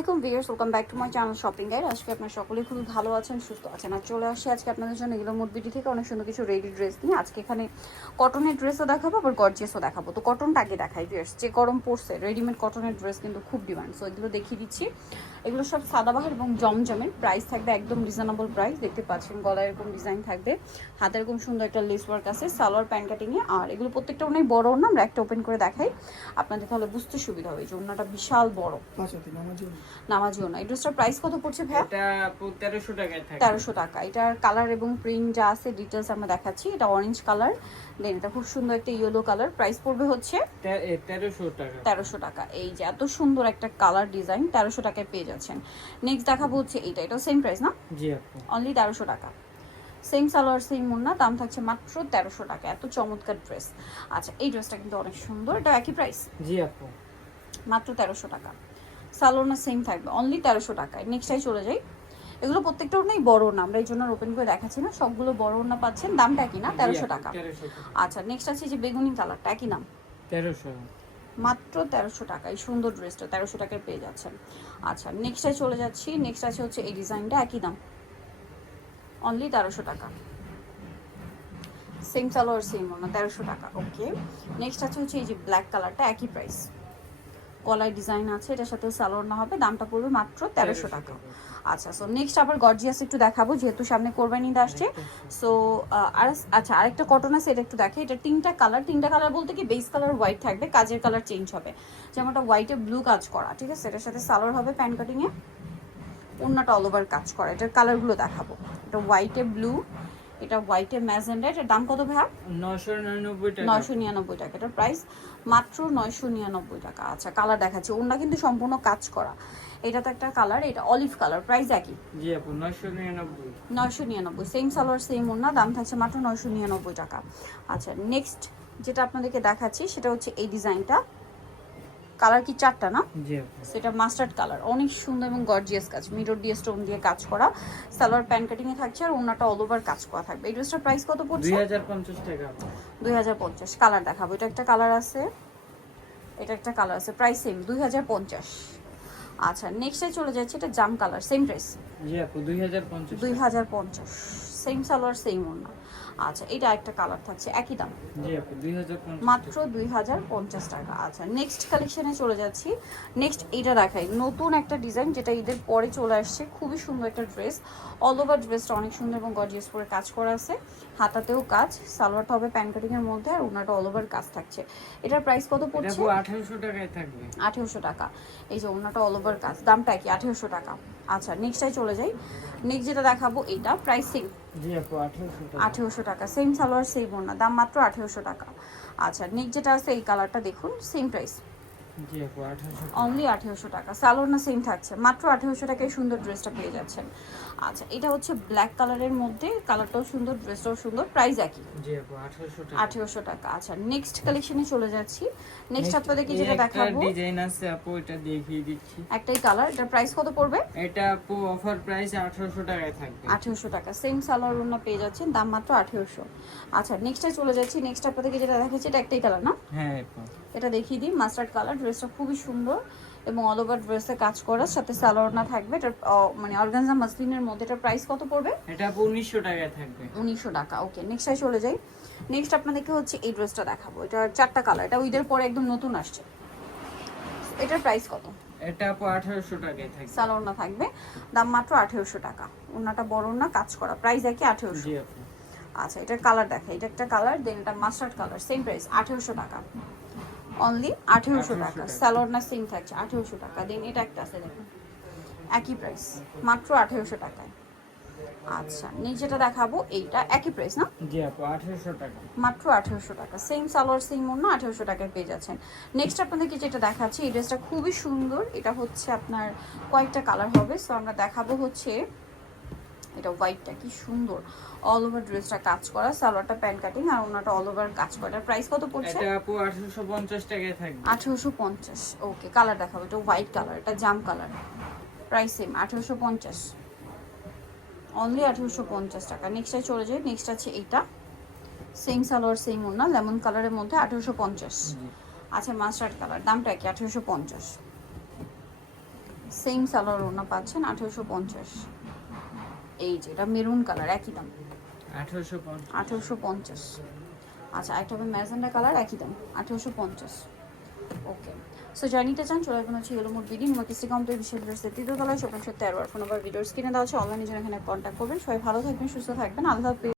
Welcome back to my channel shopping guide. আজকে আপনারা সকলেই খুবই ভালো আছেন, সুস্থ আছেন। আর চলে আসছি আজকে আপনাদের জন্য এগুলো মোটবিটি থেকে অনেক সুন্দর কিছু রেডি ড্রেস নিয়ে। আজকে এখানে কটনের ড্রেসও দেখাবো, আবার গর্জিয়াসও দেখাবো। তো কটনটা আগে দেখাই। ড্রেস যে গরম পড়ছে, রেডিমেড কটনের ড্রেস কিন্তু খুব ডিমান্ড, সো এগুলো দেখিয়ে দিচ্ছি। এগুলো সব সাদাবাহার এবং জমজমের। প্রাইস থাকবে একদম রিজনেবল প্রাইস। দেখতে পাচ্ছেন গলায় এরকম ডিজাইন থাকবে, হাতে এরকম সুন্দর একটা লেস ওয়ার্ক আছে, সালোয়ার প্যান্ট কাটিংয়ে। আর এগুলো প্রত্যেকটা অনেক বড় না, আমরা একটা ওপেন করে দেখাই আপনাদের, তাহলে বুঝতে সুবিধা হবে। এই যে ওনাটা বিশাল বড়, নামাজিও না। এই ড্রেসটার প্রাইস কত পড়ছে ভাই? এটা 1300 টাকায় থাকে। 1300 টাকা। এটার কালার এবং প্রিন্ট যা আছে ডিটেইলস আমরা দেখাচ্ছি। এটা অরেঞ্জ কালার, দেন এটা খুব সুন্দর একটা ইয়েলো কালার। প্রাইস পড়বে হচ্ছে 1300 টাকা। 1300 টাকা। এই যে এত সুন্দর একটা কালার ডিজাইন 1300 টাকায় পেয়ে যাচ্ছেন। নেক্সট দেখাবো হচ্ছে এটা, এটাও সেম প্রাইস না? জি আপু, অনলি 1300 টাকা। সেম সালোয়ার সেম ওড়না, দাম থাকছে মাত্র 1300 টাকা। এত চমৎকার ড্রেস। আচ্ছা, এই ড্রেসটা কিন্তু অনেক সুন্দর, এটা একই প্রাইস, জি আপু, মাত্র 1300 টাকা। সালোনা সেম থাকবে, অনলি 1300 টাকায়। নেক্সটাই চলে যাই। এগুলো প্রত্যেকটা ওড়নাই বড় না, আমরা এই জন্য ওপেন করে দেখাচ্ছি না। সবগুলো বড় ওড়না পাচ্ছেন, দামটা কি না? 1300 টাকা। 1300 টাকা। আচ্ছা, নেক্সট আছে যে বেগুনি কালারটা, একই নাম, 1300। মাত্র 1300 টাকা। এই সুন্দর ড্রেসটা 1300 টাকায় পেয়ে যাচ্ছেন। আচ্ছা, নেক্সটে চলে যাচ্ছি। নেক্সট আছে হচ্ছে এই ডিজাইনটা, একই দাম, অনলি 1300 টাকা। সেম সালোয়ার সেম ওড়না, 1300 টাকা। ওকে, নেক্সট আছে হচ্ছে এই যে ব্ল্যাক কালারটা, একই প্রাইস, কলার ডিজাইন আছে, এটার সাথে সালোয়ার না হবে, দামটা পড়বে মাত্র 1300 টাকা। আচ্ছা, সো নেক্সট আবার গর্জিয়াস একটু দেখাবো, যেহেতু সামনে কোরবানি ঈদ আসছে। সো আর আচ্ছা, আরেকটা কটন আছে, এটা একটু দেখে। এটা তিনটা কালার বলতে কি, বেস কালার হোয়াইট থাকবে, কাজের কালার চেঞ্জ হবে। যেমনটা হোয়াইটে ব্লু কাজ করা, ঠিক আছে? এটার সাথে সালোয়ার হবে প্যান্ট কাটিংয়ে, ওড়নাটা অল ওভার কাজ করা। এটার কালারগুলো দেখাবো। এটা হোয়াইটে ব্লু, এটা হোয়াইটে ম্যাজেন্ডা। এটার দাম কত ভাইয়া? 999 টাকা। 999 টাকা। এটার প্রাইস মাত্র 999 টাকা। আচ্ছা, কালার দেখাচ্ছি। ওড়না কিন্তু সম্পূর্ণ কাজ করা। এটা তো একটা কালার, এটা অলিভ কালার। প্রাইস একই, জি আপু, 999। 999। সেম সালোয়ার সেম ওড়না, দাম থাকছে মাত্র 999 টাকা। আচ্ছা, নেক্সট যেটা আপনাদেরকে দেখাচ্ছি সেটা হচ্ছে এই ডিজাইনটা। কালার কি চারটা না? জি আপু, সেটা মাস্টার্ড কালার, অনেক সুন্দর এবং গর্জিয়াস কাজ, মিরর দিয়ে স্টোন দিয়ে কাজ করা। সালোয়ার প্যান্ট কাটিং এ থাকছে, আর ওড়নাটা অল ওভার কাজ করা থাকবে। এই ড্রেসটার প্রাইস কত পড়ছে? 2050 টাকা। 2050। কালার দেখাবো। এটা একটা কালার আছে, এটা একটা কালার আছে, প্রাইস সেম, 2050। আচ্ছা, নেক্সটে চলে যাচ্ছে, এটা জাম কালার, সেম প্রাইস, জি আপু, 2050 টাকা। 2050। সেম সালোয়ার সেম ওড়না। আচ্ছা, এটা একটা কালার থাকছে, একই দাম, জি আপু, 2050 মাত্র 2050 টাকা। আচ্ছা, নেক্সট কালেকশনে চলে যাচ্ছি। নেক্সট এটা দেখাই, নতুন একটা ডিজাইন, যেটা ঈদের পরে চলে আসছে। খুবই সুন্দর একটা ড্রেস, অল ওভার ড্রেসটা অনেক সুন্দর এবং গর্জিয়াস করে কাজ করা আছে। হাতাতেও কাজ, সালোয়ারটা হবে প্যান্ট কাটিং এর মধ্যে, আর ওনাটা অল ওভার কাজ থাকছে। এটার প্রাইস কত এটা পড়ছে? আপু 1800 টাকায় থাকবে। 1800 টাকা। এই যে ওনাটা অল ওভার কাজ, দামটা কি? 1800 টাকা। আচ্ছা, নেক্সটাই চলে যাই। নেক্সট যেটা দেখাবো, এটা প্রাইস সেম, জি আপু, 1800 টাকা। 1800 টাকা। সেম সালোয়ার সেম ওড়না, দাম মাত্র 1800 টাকা। আচ্ছা, নেক্সট যেটা আছে এই কালারটা দেখুন, সেম প্রাইস, জি আপু, 1800 টাকা। অনলি 1800 টাকা। সালোয়ার না সেম থাকছে, মাত্র 1800 টাকায় সুন্দর ড্রেসটা পেয়ে যাচ্ছেন। আচ্ছা, এটা হচ্ছে ব্ল্যাক কালারের মধ্যে, কালারটাও সুন্দর, ড্রেসটাও সুন্দর, প্রাইস একই, জি আপু, 1800 টাকা। 1800 টাকা। আচ্ছা, নেক্সট কালেকশনে চলে যাচ্ছি। নেক্সট আপনাদেরকে যেটা দেখাবো, ডিজাইন আছে আপু, এটা দেখিয়ে দিচ্ছি। একটাই কালার, এটার প্রাইস কত পড়বে? এটা আপু অফার প্রাইস 1800 টাকায় থাকবে। 1800 টাকা। সেম সালোয়ার ওড়না পেয়ে যাচ্ছেন, দাম মাত্র 1800। আচ্ছা, নেক্সটে চলে যাচ্ছি। নেক্সট আপনাদেরকে যেটা দেখাচ্ছি, এটা একটাই কালার না? হ্যাঁ আপু, এটা দেখিয়ে দিই, মাস্টার্ড কালার। ড্রেসটা খুবই সুন্দর এবং অল ওভার ড্রেসে কাজ করা, সাথে সালোয়ার না থাকবে। এটা মানে অর্গানজা মাসলিনের মধ্যে। এটার প্রাইস কত পড়বে? এটা আপু 1900 টাকায় থাকবে। 1900 টাকা। ওকে, নেক্সটে চলে যাই। নেক্সট আপনাদেরকে হচ্ছে এই ড্রেসটা দেখাবো। এটা চারটা কালার, এটা ঈদের পরে একদম নতুন আসছে। এটার প্রাইস কত? এটা আপু 1800 টাকায় থাকবে। সালোয়ার না থাকবে, দাম মাত্র 1800 টাকা। ওনাটা বড় না, কাজ করা, প্রাইস একই, 1800। জি আপু, আচ্ছা, এটার কালার দেখা, এটা একটা কালার, দেন এটা মাস্টার্ড কালার, সেম প্রাইস, 1800 টাকা, অনলি 1800 টাকা। সালোয়ার না সেম থাকছে, 1800 টাকা। দেন এটা একটা আছে দেখুন, একই প্রাইস, মাত্র 1800 টাকায়। আচ্ছা, নিচেটা দেখাবো, এইটা একই প্রাইস না? জি আপু, 1800 টাকা। মাত্র 1800 টাকা। সেম সালোয়ার সেম ওড়না, 1800 টাকায় পেয়ে যাচ্ছেন। নেক্সট আপনাদেরকে যেটা দেখাচ্ছি, এই ড্রেসটা খুবই সুন্দর। এটা হচ্ছে আপনার কয়েকটা কালার হবে, সো আমরা দেখাবো হচ্ছে এটা হোয়াইটটা, কি সুন্দর অল ওভার ড্রেসটা কাজ করা, সালোয়ারটা প্যান্ট কাটিং, আর ওনাটা অল ওভার কাজ করা। এটার প্রাইস কত পড়ছে? এটা আপু 1850 টাকায় থাকবে। 1850। ওকে, কালার দেখাবো। এটা হোয়াইট কালার, এটা জাম কালার, প্রাইস সেম, 1850, অনলি 1850 টাকা। নেক্সটে চলে যাই। নেক্সট আছে এইটা, সেম সালোয়ার সেম ওড়না, লেমন কালারের মধ্যে, 1850। জি। আচ্ছা, মাস্টার্ড কালার, দামটা কি? 1850। সেম সালোয়ার ওড়না পাচ্ছেন 1850। এই যে এটা মেরুন কালার, একই দাম 1850। 1850। আচ্ছা, একটা হবে ম্যাজেন্ডা কালার, একই দাম 1850। ওকে, সো জার্নিটা চান চলে আসবেন হচ্ছে ইয়েলো মোড বিডি নোমাকিস্টি কমপ্লিট বিশেষ ড্রেসের তৃতীয় তলায় শপিং 13 ফোন নাম্বার ভিডিওর স্ক্রিনে দেওয়া আছে, অনলাইনে জন্য এখানে কন্ট্যাক্ট করবেন। সবাই ভালো থাকবেন, সুস্থ থাকবেন, আল্লাহ হাফেজ।